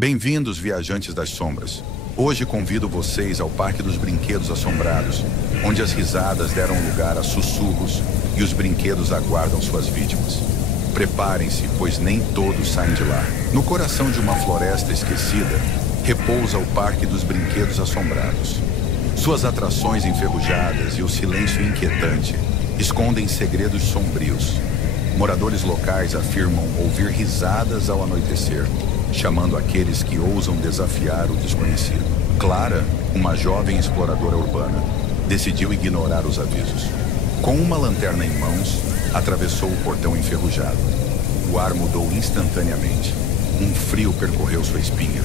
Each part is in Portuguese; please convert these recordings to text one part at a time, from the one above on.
Bem-vindos, viajantes das sombras. Hoje convido vocês ao Parque dos Brinquedos Assombrados, onde as risadas deram lugar a sussurros e os brinquedos aguardam suas vítimas. Preparem-se, pois nem todos saem de lá. No coração de uma floresta esquecida, repousa o Parque dos Brinquedos Assombrados. Suas atrações enferrujadas e o silêncio inquietante escondem segredos sombrios. Moradores locais afirmam ouvir risadas ao anoitecer, chamando aqueles que ousam desafiar o desconhecido. Clara, uma jovem exploradora urbana, decidiu ignorar os avisos. Com uma lanterna em mãos, atravessou o portão enferrujado. O ar mudou instantaneamente. Um frio percorreu sua espinha.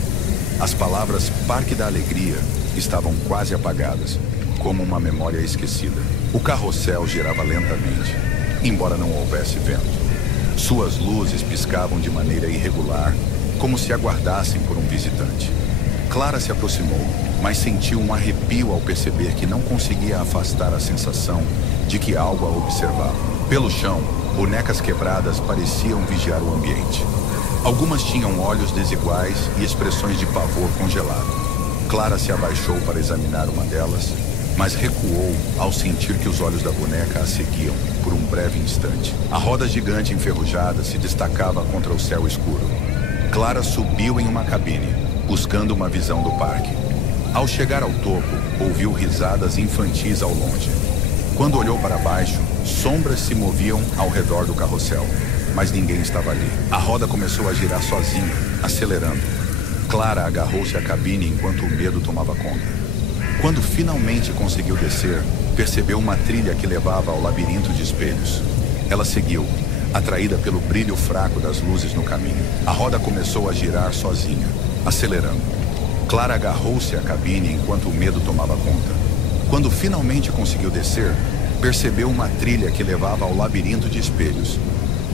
As palavras Parque da Alegria estavam quase apagadas, como uma memória esquecida. O carrossel girava lentamente, embora não houvesse vento. Suas luzes piscavam de maneira irregular, como se aguardassem por um visitante. Clara se aproximou, mas sentiu um arrepio ao perceber que não conseguia afastar a sensação de que algo a observava. Pelo chão, bonecas quebradas pareciam vigiar o ambiente. Algumas tinham olhos desiguais e expressões de pavor congelado. Clara se abaixou para examinar uma delas, mas recuou ao sentir que os olhos da boneca a seguiam por um breve instante. A roda gigante enferrujada se destacava contra o céu escuro. Clara subiu em uma cabine, buscando uma visão do parque. Ao chegar ao topo, ouviu risadas infantis ao longe. Quando olhou para baixo, sombras se moviam ao redor do carrossel, mas ninguém estava ali. A roda começou a girar sozinha, acelerando. Clara agarrou-se à cabine enquanto o medo tomava conta. Quando finalmente conseguiu descer, percebeu uma trilha que levava ao labirinto de espelhos. Ela seguiu, atraída pelo brilho fraco das luzes no caminho. A roda começou a girar sozinha, acelerando. Clara agarrou-se à cabine enquanto o medo tomava conta. Quando finalmente conseguiu descer, percebeu uma trilha que levava ao labirinto de espelhos.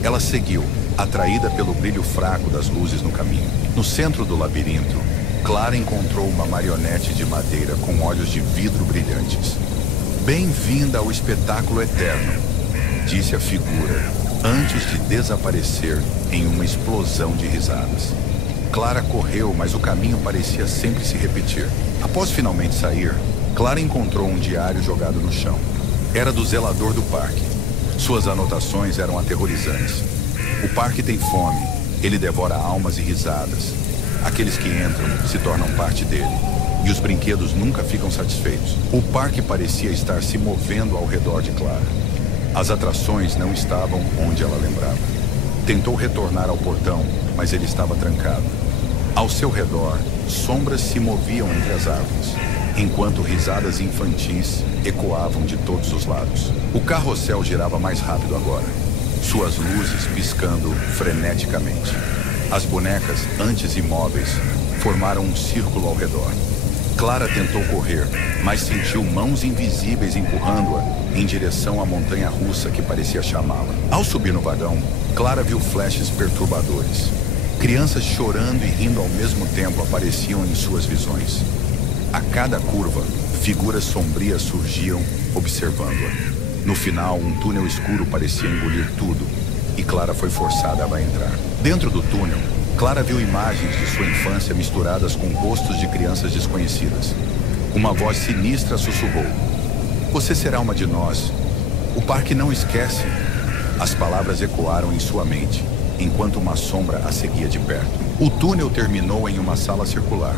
Ela seguiu, atraída pelo brilho fraco das luzes no caminho. No centro do labirinto, Clara encontrou uma marionete de madeira com olhos de vidro brilhantes. "Bem-vinda ao espetáculo eterno", disse a figura, antes de desaparecer em uma explosão de risadas. Clara correu, mas o caminho parecia sempre se repetir. Após finalmente sair, Clara encontrou um diário jogado no chão. Era do zelador do parque. Suas anotações eram aterrorizantes. "O parque tem fome, ele devora almas e risadas. Aqueles que entram se tornam parte dele, e os brinquedos nunca ficam satisfeitos." O parque parecia estar se movendo ao redor de Clara. As atrações não estavam onde ela lembrava. Tentou retornar ao portão, mas ele estava trancado. Ao seu redor, sombras se moviam entre as árvores, enquanto risadas infantis ecoavam de todos os lados. O carrossel girava mais rápido agora, suas luzes piscando freneticamente. As bonecas, antes imóveis, formaram um círculo ao redor. Clara tentou correr, mas sentiu mãos invisíveis empurrando-a em direção à montanha-russa que parecia chamá-la. Ao subir no vagão, Clara viu flashes perturbadores. Crianças chorando e rindo ao mesmo tempo apareciam em suas visões. A cada curva, figuras sombrias surgiam, observando-a. No final, um túnel escuro parecia engolir tudo, e Clara foi forçada a entrar. Dentro do túnel, Clara viu imagens de sua infância misturadas com rostos de crianças desconhecidas. Uma voz sinistra sussurrou: "Você será uma de nós. O parque não esquece." As palavras ecoaram em sua mente, enquanto uma sombra a seguia de perto. O túnel terminou em uma sala circular.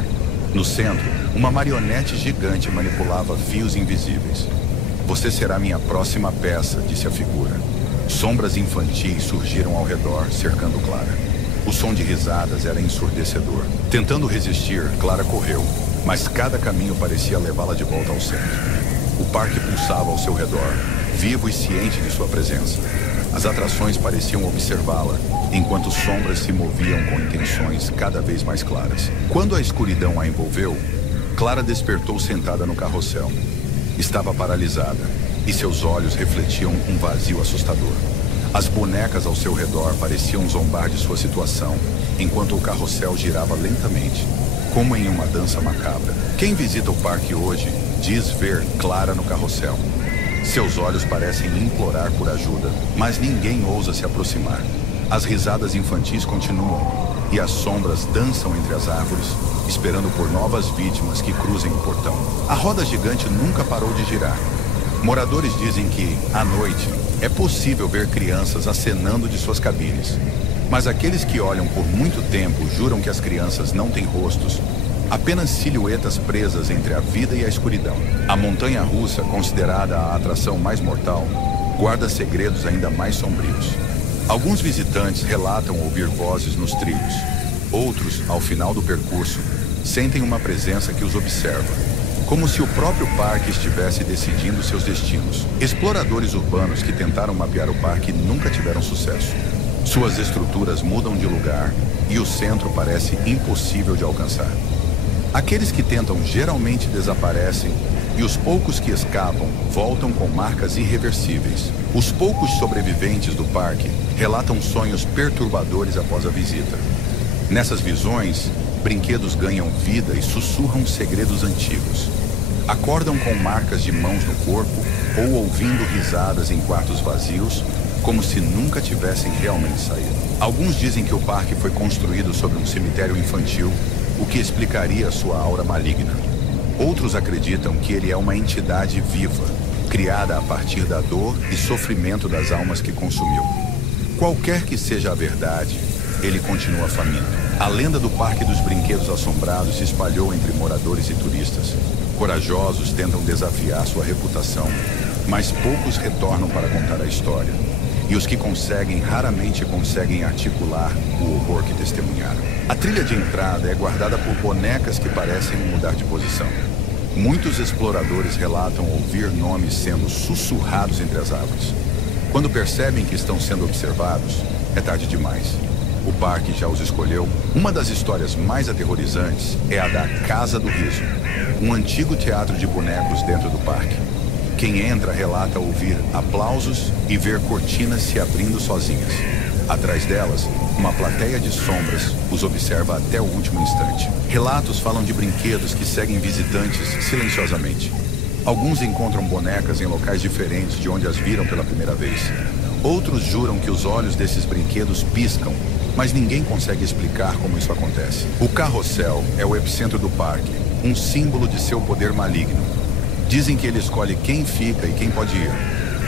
No centro, uma marionete gigante manipulava fios invisíveis. "Você será minha próxima peça", disse a figura. Sombras infantis surgiram ao redor, cercando Clara. O som de risadas era ensurdecedor. Tentando resistir, Clara correu, mas cada caminho parecia levá-la de volta ao centro. O parque pulsava ao seu redor, vivo e ciente de sua presença. As atrações pareciam observá-la, enquanto sombras se moviam com intenções cada vez mais claras. Quando a escuridão a envolveu, Clara despertou sentada no carrossel. Estava paralisada, e seus olhos refletiam um vazio assustador. As bonecas ao seu redor pareciam zombar de sua situação, enquanto o carrossel girava lentamente, como em uma dança macabra. Quem visita o parque hoje diz ver Clara no carrossel. Seus olhos parecem implorar por ajuda, mas ninguém ousa se aproximar. As risadas infantis continuam, e as sombras dançam entre as árvores, esperando por novas vítimas que cruzem o portão. A roda gigante nunca parou de girar. Moradores dizem que, à noite, é possível ver crianças acenando de suas cabines. Mas aqueles que olham por muito tempo juram que as crianças não têm rostos, apenas silhuetas presas entre a vida e a escuridão. A montanha-russa, considerada a atração mais mortal, guarda segredos ainda mais sombrios. Alguns visitantes relatam ouvir vozes nos trilhos. Outros, ao final do percurso, sentem uma presença que os observa, como se o próprio parque estivesse decidindo seus destinos. Exploradores urbanos que tentaram mapear o parque nunca tiveram sucesso. Suas estruturas mudam de lugar e o centro parece impossível de alcançar. Aqueles que tentam geralmente desaparecem e os poucos que escapam voltam com marcas irreversíveis. Os poucos sobreviventes do parque relatam sonhos perturbadores após a visita. Nessas visões, brinquedos ganham vida e sussurram segredos antigos. Acordam com marcas de mãos no corpo ou ouvindo risadas em quartos vazios, como se nunca tivessem realmente saído. Alguns dizem que o parque foi construído sobre um cemitério infantil, o que explicaria sua aura maligna. Outros acreditam que ele é uma entidade viva, criada a partir da dor e sofrimento das almas que consumiu. Qualquer que seja a verdade, ele continua faminto. A lenda do Parque dos Brinquedos Assombrados se espalhou entre moradores e turistas. Corajosos tentam desafiar sua reputação, mas poucos retornam para contar a história. E os que conseguem, raramente conseguem articular o horror que testemunharam. A trilha de entrada é guardada por bonecas que parecem mudar de posição. Muitos exploradores relatam ouvir nomes sendo sussurrados entre as árvores. Quando percebem que estão sendo observados, é tarde demais. O parque já os escolheu. Uma das histórias mais aterrorizantes é a da Casa do Riso, um antigo teatro de bonecos dentro do parque. Quem entra relata ouvir aplausos e ver cortinas se abrindo sozinhas. Atrás delas, uma plateia de sombras os observa até o último instante. Relatos falam de brinquedos que seguem visitantes silenciosamente. Alguns encontram bonecas em locais diferentes de onde as viram pela primeira vez. Outros juram que os olhos desses brinquedos piscam, mas ninguém consegue explicar como isso acontece. O carrossel é o epicentro do parque, um símbolo de seu poder maligno. Dizem que ele escolhe quem fica e quem pode ir,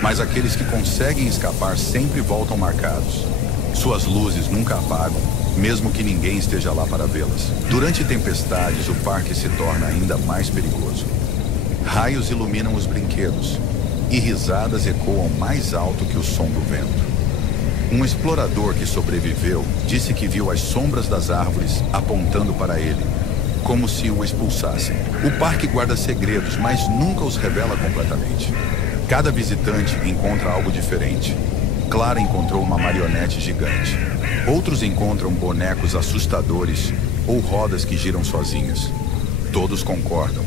mas aqueles que conseguem escapar sempre voltam marcados. Suas luzes nunca apagam, mesmo que ninguém esteja lá para vê-las. Durante tempestades, o parque se torna ainda mais perigoso. Raios iluminam os brinquedos e risadas ecoam mais alto que o som do vento. Um explorador que sobreviveu disse que viu as sombras das árvores apontando para ele, como se o expulsassem. O parque guarda segredos, mas nunca os revela completamente. Cada visitante encontra algo diferente. Clara encontrou uma marionete gigante. Outros encontram bonecos assustadores ou rodas que giram sozinhas. Todos concordam.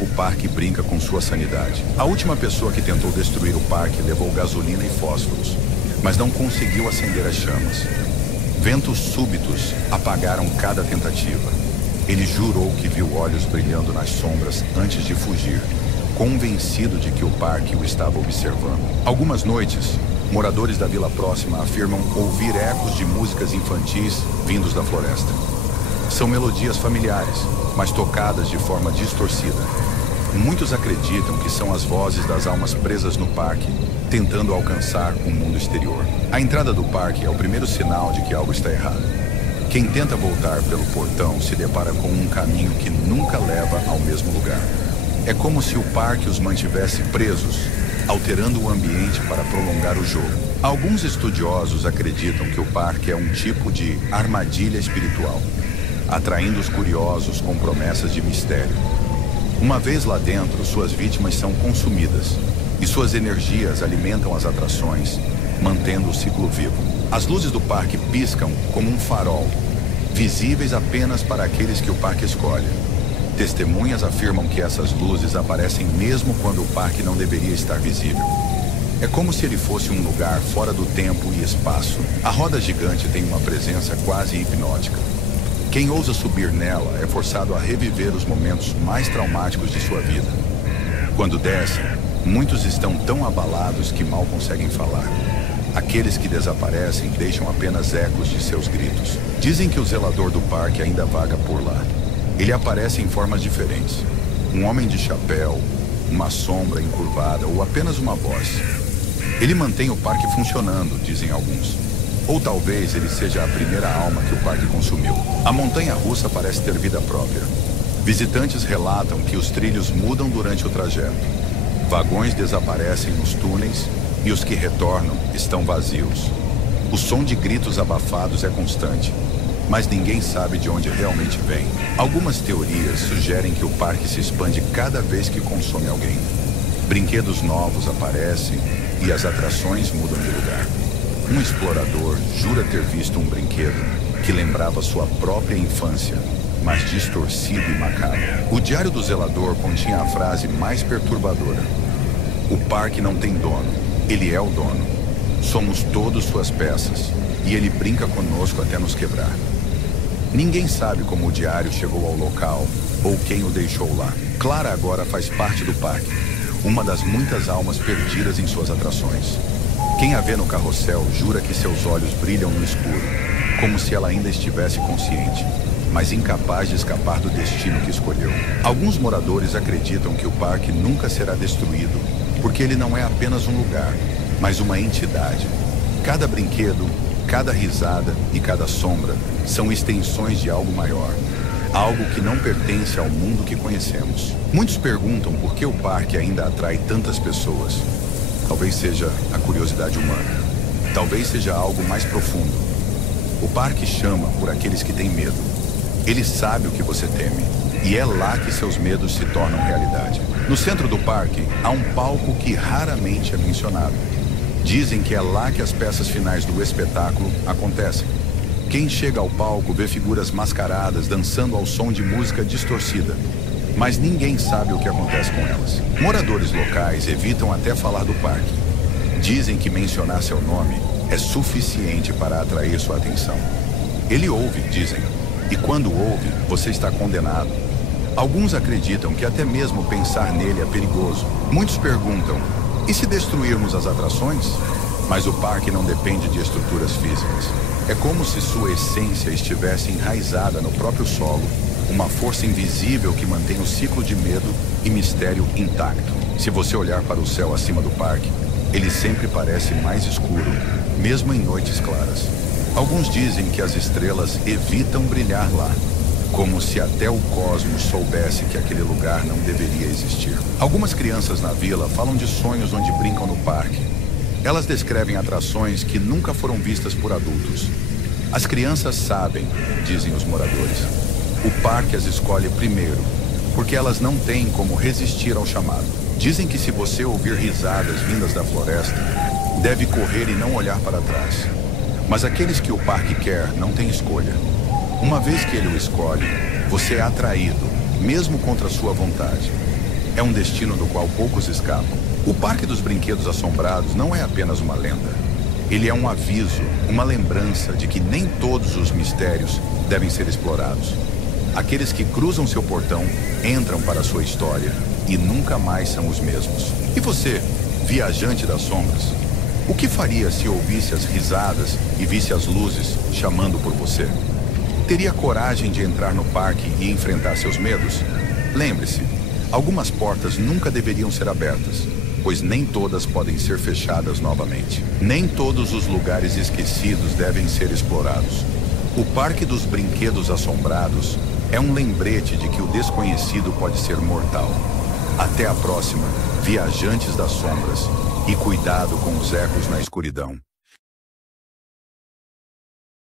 O parque brinca com sua sanidade. A última pessoa que tentou destruir o parque levou gasolina e fósforos, mas não conseguiu acender as chamas. Ventos súbitos apagaram cada tentativa. Ele jurou que viu olhos brilhando nas sombras antes de fugir, convencido de que o parque o estava observando. Algumas noites, moradores da vila próxima afirmam ouvir ecos de músicas infantis vindos da floresta. São melodias familiares, mas tocadas de forma distorcida. Muitos acreditam que são as vozes das almas presas no parque, tentando alcançar o mundo exterior. A entrada do parque é o primeiro sinal de que algo está errado. Quem tenta voltar pelo portão se depara com um caminho que nunca leva ao mesmo lugar. É como se o parque os mantivesse presos, alterando o ambiente para prolongar o jogo. Alguns estudiosos acreditam que o parque é um tipo de armadilha espiritual, atraindo os curiosos com promessas de mistério. Uma vez lá dentro, suas vítimas são consumidas e suas energias alimentam as atrações, mantendo o ciclo vivo. As luzes do parque piscam como um farol, visíveis apenas para aqueles que o parque escolhe. Testemunhas afirmam que essas luzes aparecem mesmo quando o parque não deveria estar visível. É como se ele fosse um lugar fora do tempo e espaço. A roda gigante tem uma presença quase hipnótica. Quem ousa subir nela é forçado a reviver os momentos mais traumáticos de sua vida. Quando descem, muitos estão tão abalados que mal conseguem falar. Aqueles que desaparecem deixam apenas ecos de seus gritos. Dizem que o zelador do parque ainda vaga por lá. Ele aparece em formas diferentes. Um homem de chapéu, uma sombra encurvada ou apenas uma voz. Ele mantém o parque funcionando, dizem alguns. Ou talvez ele seja a primeira alma que o parque consumiu. A montanha-russa parece ter vida própria. Visitantes relatam que os trilhos mudam durante o trajeto. Vagões desaparecem nos túneis e os que retornam estão vazios. O som de gritos abafados é constante, mas ninguém sabe de onde realmente vem. Algumas teorias sugerem que o parque se expande cada vez que consome alguém. Brinquedos novos aparecem e as atrações mudam de lugar. Um explorador jura ter visto um brinquedo que lembrava sua própria infância, mas distorcido e macabro. O diário do zelador continha a frase mais perturbadora: o parque não tem dono, ele é o dono. Somos todos suas peças, e ele brinca conosco até nos quebrar. Ninguém sabe como o diário chegou ao local, ou quem o deixou lá. Clara agora faz parte do parque, uma das muitas almas perdidas em suas atrações. Quem a vê no carrossel jura que seus olhos brilham no escuro, como se ela ainda estivesse consciente, mas incapaz de escapar do destino que escolheu. Alguns moradores acreditam que o parque nunca será destruído, porque ele não é apenas um lugar, mas uma entidade. Cada brinquedo, cada risada e cada sombra são extensões de algo maior. Algo que não pertence ao mundo que conhecemos. Muitos perguntam por que o parque ainda atrai tantas pessoas. Talvez seja a curiosidade humana. Talvez seja algo mais profundo. O parque chama por aqueles que têm medo. Ele sabe o que você teme. E é lá que seus medos se tornam realidade. No centro do parque, há um palco que raramente é mencionado. Dizem que é lá que as peças finais do espetáculo acontecem. Quem chega ao palco vê figuras mascaradas dançando ao som de música distorcida. Mas ninguém sabe o que acontece com elas. Moradores locais evitam até falar do parque. Dizem que mencionar seu nome é suficiente para atrair sua atenção. Ele ouve, dizem. E quando ouve, você está condenado. Alguns acreditam que até mesmo pensar nele é perigoso. Muitos perguntam: e se destruirmos as atrações? Mas o parque não depende de estruturas físicas. É como se sua essência estivesse enraizada no próprio solo, uma força invisível que mantém o ciclo de medo e mistério intacto. Se você olhar para o céu acima do parque, ele sempre parece mais escuro, mesmo em noites claras. Alguns dizem que as estrelas evitam brilhar lá, como se até o cosmos soubesse que aquele lugar não deveria existir. Algumas crianças na vila falam de sonhos onde brincam no parque. Elas descrevem atrações que nunca foram vistas por adultos. As crianças sabem, dizem os moradores. O parque as escolhe primeiro, porque elas não têm como resistir ao chamado. Dizem que se você ouvir risadas vindas da floresta, deve correr e não olhar para trás. Mas aqueles que o parque quer não têm escolha. Uma vez que ele o escolhe, você é atraído, mesmo contra sua vontade. É um destino do qual poucos escapam. O Parque dos Brinquedos Assombrados não é apenas uma lenda. Ele é um aviso, uma lembrança de que nem todos os mistérios devem ser explorados. Aqueles que cruzam seu portão entram para a sua história e nunca mais são os mesmos. E você, viajante das sombras, o que faria se ouvisse as risadas e visse as luzes chamando por você? Teria coragem de entrar no parque e enfrentar seus medos? Lembre-se, algumas portas nunca deveriam ser abertas, pois nem todas podem ser fechadas novamente. Nem todos os lugares esquecidos devem ser explorados. O Parque dos Brinquedos Assombrados é um lembrete de que o desconhecido pode ser mortal. Até a próxima, viajantes das sombras, e cuidado com os ecos na escuridão.